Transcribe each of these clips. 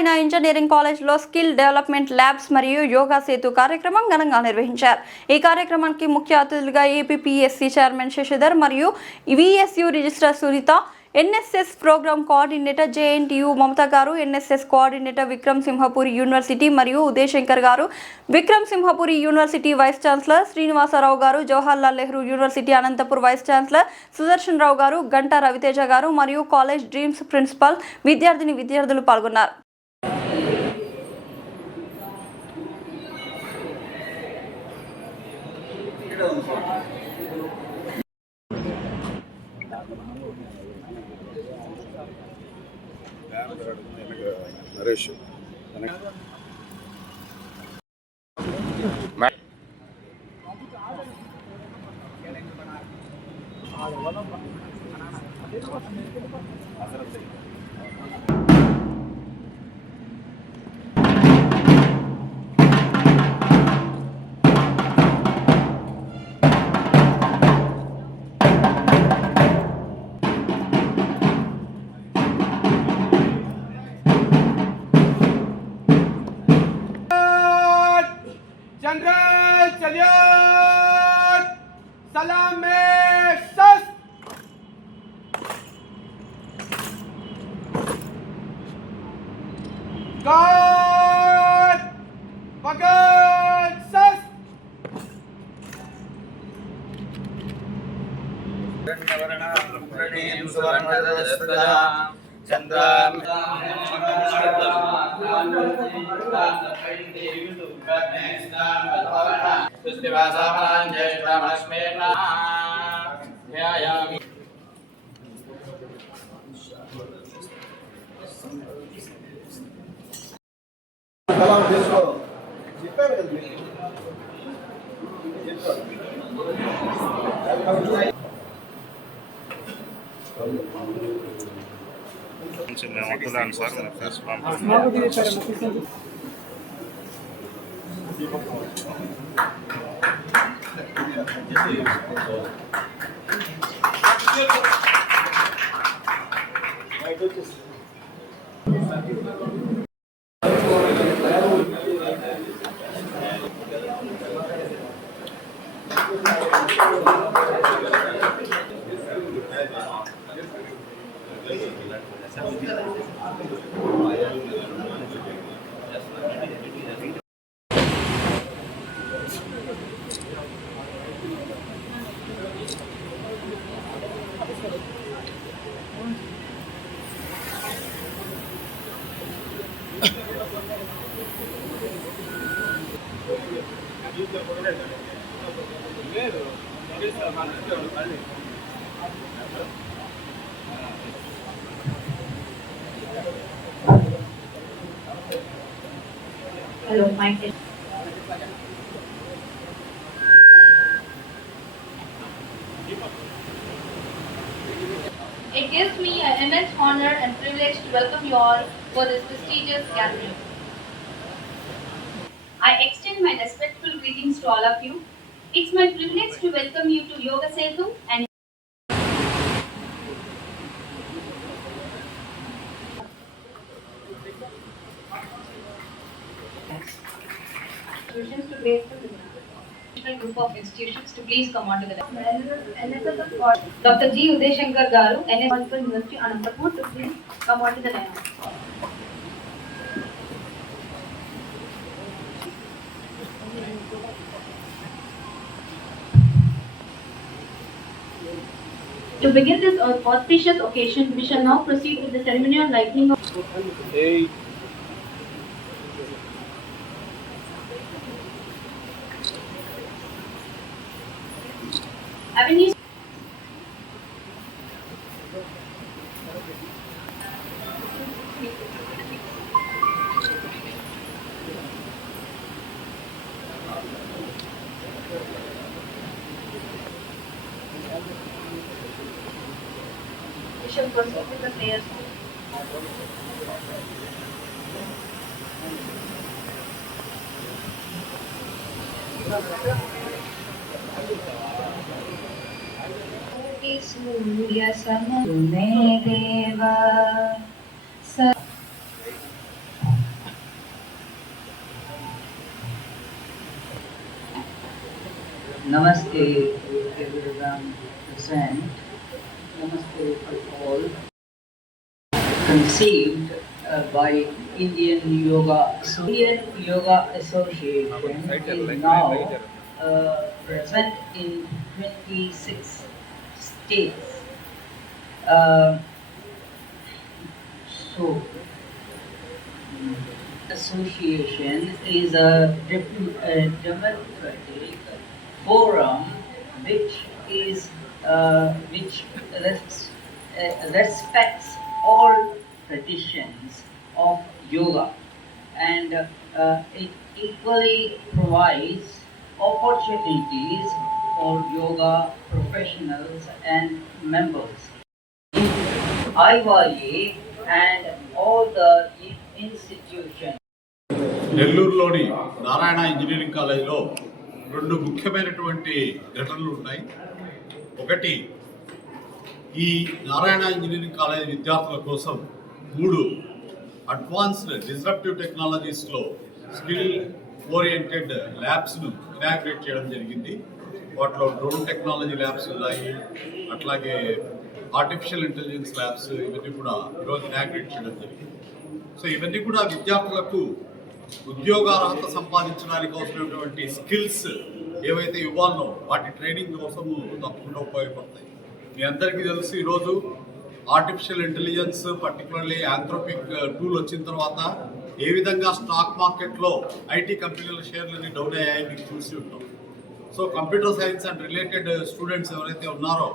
Narayana engineering కాలేజ్లో skill development labs మరియు యోగా సేతు కార్యక్రమం ఘనంగా నిర్వహించారు. ఈ కార్యక్రమానికి ముఖ్య అతిథులుగా ఏపీపీఎస్సీ చైర్మన్ శశిధర్ మరియు VSU registrar Sunitha, NSS program coordinator JNTU Mamata garu, NSS coordinator Vikram Simhapuri university మరియు Udayashankar garu, Vikram Simhapuri university vice chancellor Srinivasarao garu, Jawaharlal Nehru university Anantapur vice chancellor Sudarshan Rao garu, Ganta Raviteja గారు మరియు కాలేజ్ డ్రీమ్స్ ప్రిన్సిపల్ విద్యార్థులు పాల్గొన్నారు. నరేష్ जनरल सल्यूट सलाम में सस गार्ड पकड़ सस Hello, Mike. It gives me an immense honor and privilege to welcome you all for this prestigious gathering. I extend my respectful greetings to all of you. It's my privilege to welcome you to Yoga Setu and institutions to place the group of institutions to please come on to the left. Dr. G. Udeshankar Garu, NS University Anantapur, to please come on to the left. To begin this auspicious occasion, we shall now proceed with the ceremonial lighting of avenues. We shall proceed with the prayers. सूर्य समने देवा Namaste to everyone present. Namaste to all. Conceived by Indian Yoga Association is now present in 26 states. Uh, so, association is a democratic forum which respects all traditions of yoga, and it equally provides opportunities for yoga professionals and members. IYA and all the institutions. నెల్లూరులోని Narayana engineering కాలేజీలో రెండు ముఖ్యమైనటువంటి ఘటనలు ఉన్నాయి. ఒకటి, ఈ Narayana engineering college విద్యార్థుల కోసం 3 అడ్వాన్స్డ్ డిస్రప్టివ్ టెక్నాలజీస్లో స్కిల్ ఓరియంటెడ్ ల్యాబ్స్ను ఇనాగ్రేట్ చేయడం జరిగింది. వాటిలో డ్రోన్ టెక్నాలజీ ల్యాబ్స్ ఉన్నాయి, అట్లాగే ఆర్టిఫిషియల్ ఇంటెలిజెన్స్ ల్యాబ్స్, ఇవన్నీ కూడా ఈరోజు ఇనాగ్రేట్ చేయడం జరిగింది. సో ఇవన్నీ కూడా విద్యార్థులకు ఉద్యోగార్హత సంపాదించడానికి అవసరమైనటువంటి స్కిల్స్ ఏవైతే ఇవ్వాలనో వాటి ట్రైనింగ్ కోసము తప్పకుండా ఉపయోగపడతాయి. మీ అందరికీ తెలుసు, ఈరోజు artificial intelligence, particularly Anthropic tool వచ్చిన తర్వాత ఏ విధంగా స్టాక్ మార్కెట్లో ఐటీ కంపెనీల షేర్లన్నీ డౌన్ అయ్యాయి మీకు చూసి ఉంటాం. So computer science and related students ఎవరైతే ఉన్నారో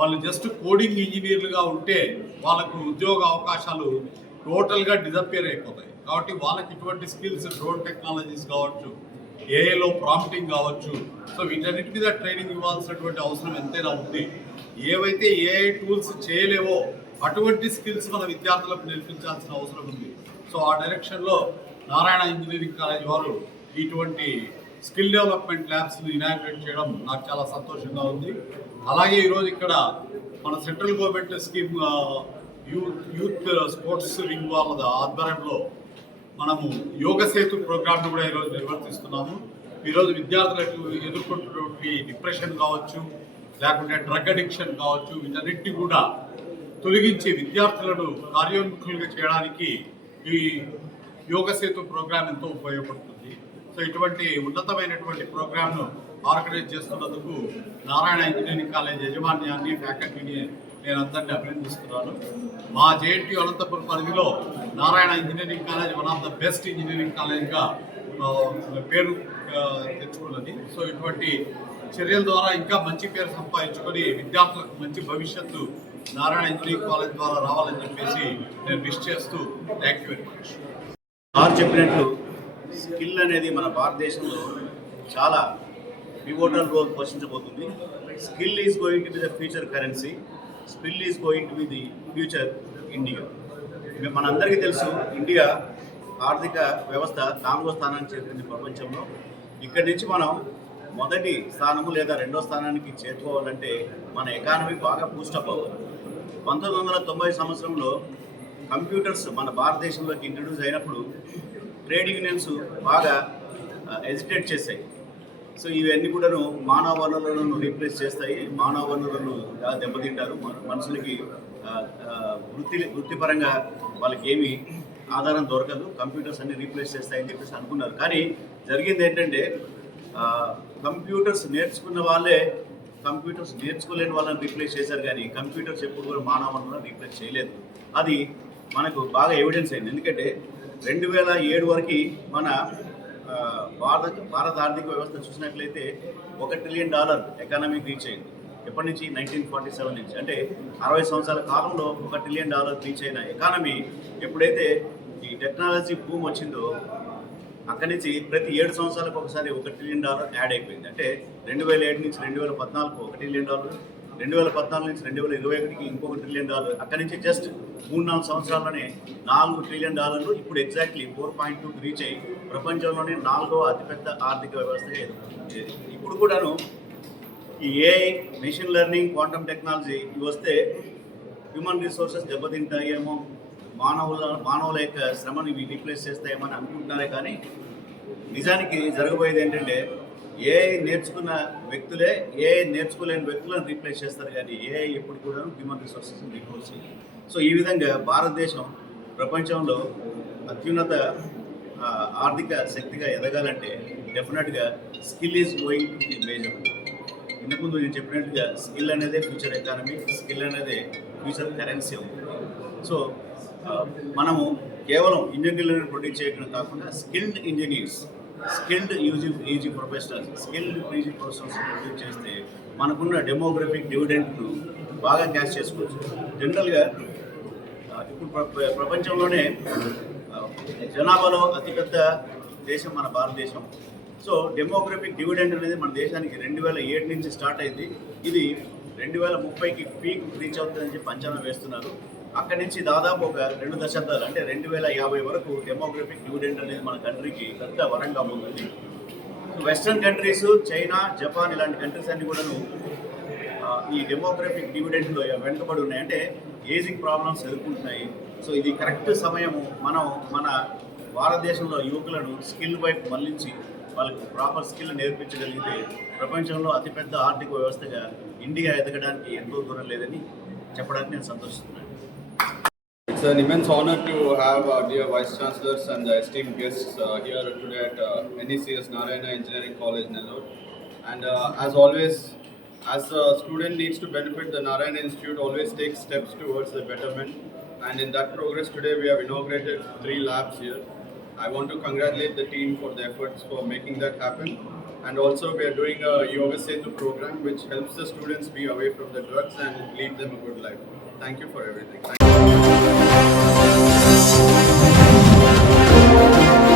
వాళ్ళు జస్ట్ కోడింగ్ ఇంజనీర్లుగా ఉంటే వాళ్ళకు ఉద్యోగ అవకాశాలు టోటల్గా డిజపియర్ అయిపోతాయి. కాబట్టి వాళ్ళకి ఇటువంటి స్కిల్స్, డ్రోన్ టెక్నాలజీస్ కావచ్చు, ఏఐలో ప్రాంప్టింగ్ కావచ్చు, సో వీటన్నిటి మీద ట్రైనింగ్ ఇవ్వాల్సినటువంటి అవసరం ఎంతైనా ఉంది. ఏవైతే ఏఐ టూల్స్ చేయలేవో అటువంటి స్కిల్స్ మన విద్యార్థులకు నేర్పించాల్సిన అవసరం ఉంది. సో ఆ డైరెక్షన్లో నారాయణ ఇంజనీరింగ్ కాలేజ్ వారు ఇటువంటి స్కిల్ డెవలప్మెంట్ ల్యాబ్స్ని ఇనాగ్రేట్ చేయడం నాకు చాలా సంతోషంగా ఉంది. అలాగే ఈరోజు ఇక్కడ మన central government scheme youth sports wing వాళ్ళ ఆధ్వర్యంలో మనము యోగ సేతు ప్రోగ్రామ్ను కూడా ఈరోజు నిర్వర్తిస్తున్నాము. ఈరోజు విద్యార్థులకు ఎదుర్కొంటున్నటువంటి డిప్రెషన్ కావచ్చు, లేకుంటే డ్రగ్ అడిక్షన్ కావచ్చు, వీటన్నిటిని కూడా తొలగించి విద్యార్థులను కార్యోన్ముఖులుగా చేయడానికి ఈ యోగ సేతు ప్రోగ్రామ్ ఎంతో ఉపయోగపడుతుంది. సో ఇటువంటి ఉన్నతమైనటువంటి ప్రోగ్రామ్ను ఆర్గనైజ్ చేస్తున్నందుకు నారాయణ ఇంజనీరింగ్ కాలేజ్ యాజమాన్యాన్ని, ఫ్యాకల్టీని నేను అందరినీ అభినందిస్తున్నాను. మా జేఎన్టీయూ అనంతపురం పరిధిలో Narayana engineering college one of the best engineering కాలేజ్గా పేరు తెచ్చుకున్నది. సో ఇటువంటి చర్యల ద్వారా ఇంకా మంచి పేరు సంపాదించుకొని విద్యార్థులకు మంచి భవిష్యత్తు నారాయణ ఇంజనీరింగ్ కాలేజ్ ద్వారా రావాలని చెప్పేసి నేను విష్ చేస్తూ thank you very much. Sir చెప్పినట్లు స్కిల్ అనేది మన భారతదేశంలో చాలా పివోటల్ రోల్ పోషించబోతుంది. Skill is going to be the future currency, skill is going to be the future India. మనందరికీ తెలుసు, ఇండియా ఆర్థిక వ్యవస్థ 4వ స్థానానికి చేరుకుంది ప్రపంచంలో. ఇక్కడి నుంచి మనం మొదటి స్థానము లేదా 2వ స్థానానికి చేరుకోవాలంటే మన ఎకానమీ బాగా బూస్టప్ అవ్వాలి. 1990 సంవత్సరంలో కంప్యూటర్స్ మన భారతదేశంలోకి ఇంట్రడ్యూస్ అయినప్పుడు ట్రేడ్ యూనియన్స్ బాగా ఎజిటేట్ చేశాయి. సో ఇవన్నీ కూడాను మానవ వనరులను రీప్లేస్ చేస్తాయి, మానవ వనరులను దెబ్బతింటారు, మనుషులకి వృత్తిపరంగా వాళ్ళకి ఏమీ ఆధారం దొరకదు, కంప్యూటర్స్ అన్ని రీప్లేస్ చేస్తాయని చెప్పేసి అనుకున్నారు. కానీ జరిగింది ఏంటంటే కంప్యూటర్స్ నేర్చుకున్న వాళ్ళే కంప్యూటర్స్ నేర్చుకోలేని వాళ్ళని రీప్లేస్ చేశారు, కానీ కంప్యూటర్స్ ఎప్పుడు కూడా మానవ వనరులను రీప్లేస్ చేయలేదు. అది మనకు బాగా ఎవిడెన్స్ అయింది. ఎందుకంటే 2007 వరకు మన భారత ఆర్థిక వ్యవస్థ చూసినట్లయితే $1 ట్రిలియన్ ఎకానమీ రీచ్ అయింది. ఎప్పటి నుంచి? 1947 నుంచి. అంటే 60 సంవత్సరాల కాలంలో $1 ట్రిలియన్ రీచ్ అయిన ఎకానమీ ఎప్పుడైతే ఈ టెక్నాలజీ బూమ్ వచ్చిందో అక్కడి నుంచి ప్రతి 7 సంవత్సరాలకు ఒకసారి $1 ట్రిలియన్ యాడ్ అయిపోయింది. అంటే 2007 నుంచి 2014 $1 ట్రిలియన్, 2014 నుంచి 2021కి ఇంకొక $1 ట్రిలియన్. అక్కడి నుంచి జస్ట్ 3-4 సంవత్సరాల్లోనే $4 ట్రిలియన్ ఇప్పుడు ఎగ్జాక్ట్లీ 4.2 రీచ్ అయ్యి ప్రపంచంలోనే 4వ అతిపెద్ద ఆర్థిక వ్యవస్థగా ఎదుగుతుంది. ఇప్పుడు కూడాను ఈ AI, machine learning, quantum technology ఇవి వస్తే హ్యూమన్ రిసోర్సెస్ దెబ్బతింటాయేమో, మానవుల యొక్క శ్రమని ఇవి రీప్లేస్ చేస్తాయేమో అని అనుకుంటున్నారే. కానీ నిజానికి జరగబోయేది ఏంటంటే ఏఐ నేర్చుకున్న వ్యక్తులే ఏఐ నేర్చుకోలేని వ్యక్తులను రీప్లేస్ చేస్తారు, కానీ ఏఐ ఎప్పుడు కూడా హ్యూమన్ రిసోర్సెస్ రీప్లేస్ చేయదు. సో ఈ విధంగా భారతదేశం ప్రపంచంలో అత్యున్నత ఆర్థిక శక్తిగా ఎదగాలంటే డెఫినెట్గా skill is going to B major. ఇంతకుముందు నేను చెప్పినట్టుగా స్కిల్ అనేది ఫ్యూచర్ ఎకానమీ, స్కిల్ అనేది ఫ్యూచర్ కరెన్సీ ఉంది. సో మనము కేవలం ఇంజనీర్లను ప్రొడ్యూస్ చేయడం కాకుండా skilled engineers, skilled UG professionals, skilled PG professionals produce చేస్తే మనకున్న డెమోగ్రఫిక్ డివిడెంట్ను బాగా క్యాష్ చేసుకోవచ్చు. జనరల్గా ఇప్పుడు ప్రపంచంలోనే జనాభాలో అతిపెద్ద దేశం మన భారతదేశం. సో డెమోగ్రఫిక్ డివిడెంట్ అనేది మన దేశానికి 2007 నుంచి స్టార్ట్ అయింది. ఇది 2030కి పీక్ రీచ్ అవుతుందని చెప్పి అంచనా వేస్తున్నారు. అక్కడి నుంచి దాదాపు ఒక 2 దశాబ్దాలు అంటే 2050 వరకు డెమోగ్రఫిక్ డివిడెంట్ అనేది మన కంట్రీకి పెద్ద వరంగా ఉంటుంది. వెస్ట్రన్ కంట్రీస్, చైనా, జపాన్ ఇలాంటి కంట్రీస్ అన్ని కూడాను ఈ డెమోగ్రఫిక్ డివిడెంట్లో వెనుకబడి ఉన్నాయి, అంటే ఏజింగ్ ప్రాబ్లమ్స్ ఎదుర్కొంటున్నాయి. సో ఇది కరెక్ట్ సమయము మనం మన భారతదేశంలో యువకులను స్కిల్ వైపు మళ్లించి వాళ్ళకు ప్రాపర్ స్కిల్ నేర్పించగలిగితే ప్రపంచంలో అతిపెద్ద ఆర్థిక వ్యవస్థగా ఇండియా ఎదగడానికి ఎంతో దూరం లేదని చెప్పడానికి నేను సంతోషిస్తున్నాను. It's an immense honor to have our dear Vice Chancellors and the esteemed guests here today at NECS Narayana Engineering College, Nellore. And as always, as a student needs to benefit, the Narayana Institute always takes steps towards the betterment. And in that progress, today we have inaugurated 3 labs here. I want to congratulate the team for the efforts for making that happen. And also we are doing a Yoga Setu program which helps the students be away from the drugs and lead them a good life. Thank you for everything.